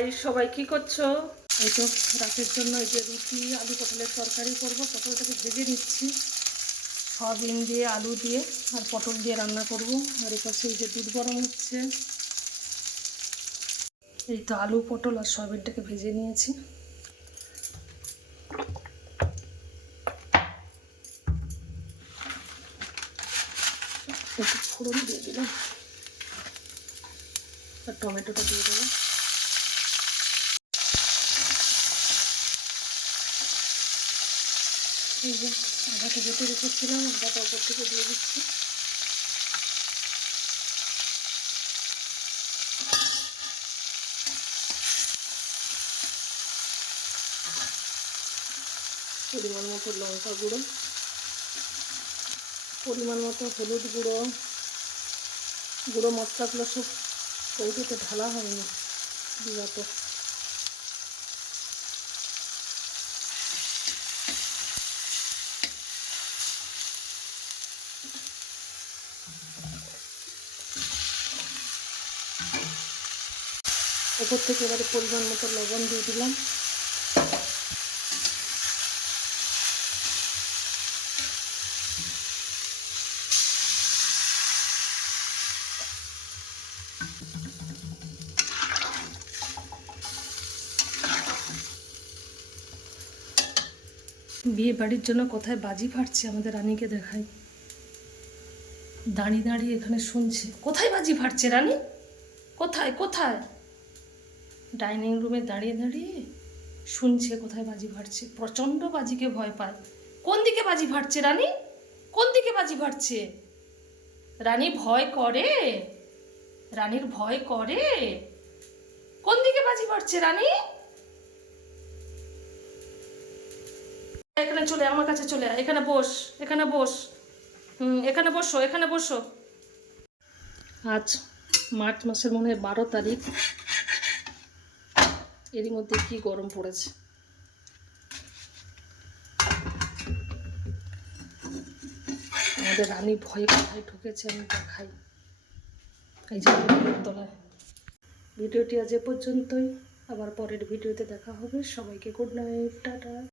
High, সবাই কি করছো? এই তো রাতের জন্য এই যে রুটি আলু পটলের তরকারি করব। পটলটাকে ভেজে নিচ্ছি, সয়াবিন দিয়ে আলু দিয়ে আর পটল দিয়ে রান্না করব। আর এই পাশে এই যে দুধ গরম হচ্ছে। এই তো আলু পটল আর সয়াবিনটাকে ভেজে নিয়েছি। একটু ফোড়ন দিয়ে দিলাম আর টমেটোটা দিয়ে দেবো। এই যে আদাটা বেটে রেখেছিলাম, আদাটা ওপর থেকে দিয়ে দিচ্ছি। পরিমাণ মতো লঙ্কা গুঁড়ো, পরিমাণ মতো হলুদ গুঁড়ো। গুঁড়ো মশলাগুলো সব কৌটোতে ঢালা হয়নি বিগত। ওপর থেকে এবারে পরিমাণ মতো লবণ দিয়ে দিলাম। বিয়ে বাড়ির জন্য কোথায় বাজি ফাটছে আমাদের রানীকে দেখাই। দাঁড়িয়ে দাঁড়িয়ে এখানে শুনছে। কোথায় বাজি ফাটছে রানী? কোথায় কোথায়? ডাইনিং রুমে দাঁড়িয়ে দাঁড়িয়ে শুনছে কোথায় বাজি ফাটছে। প্রচণ্ড বাজিকে ভয় পায়। কোন দিকে বাজি ফাটছে রানী? কোন দিকে বাজি ফাটছে? রানী ভয় করে? রানীর ভয় করে? কোন দিকে বাজি ফাটছে রানী? এখানে চলে, আমার কাছে চলে আয়। এখানে বস, এখানে বস। এখানে বসো, এখানে বসো। আজ মার্চ মাসের মনে হয় 12 তারিখ। এরই মধ্যে কি গরম পড়েছে। আমাদের রানী ভয়ে কোথায় ঢুকেছে আমি দেখাই। এই যে তলায়। ভিডিওটি আজ এ পর্যন্তই। আবার পরের ভিডিওতে দেখা হবে। সবাইকে গুড নাইট, টাটা।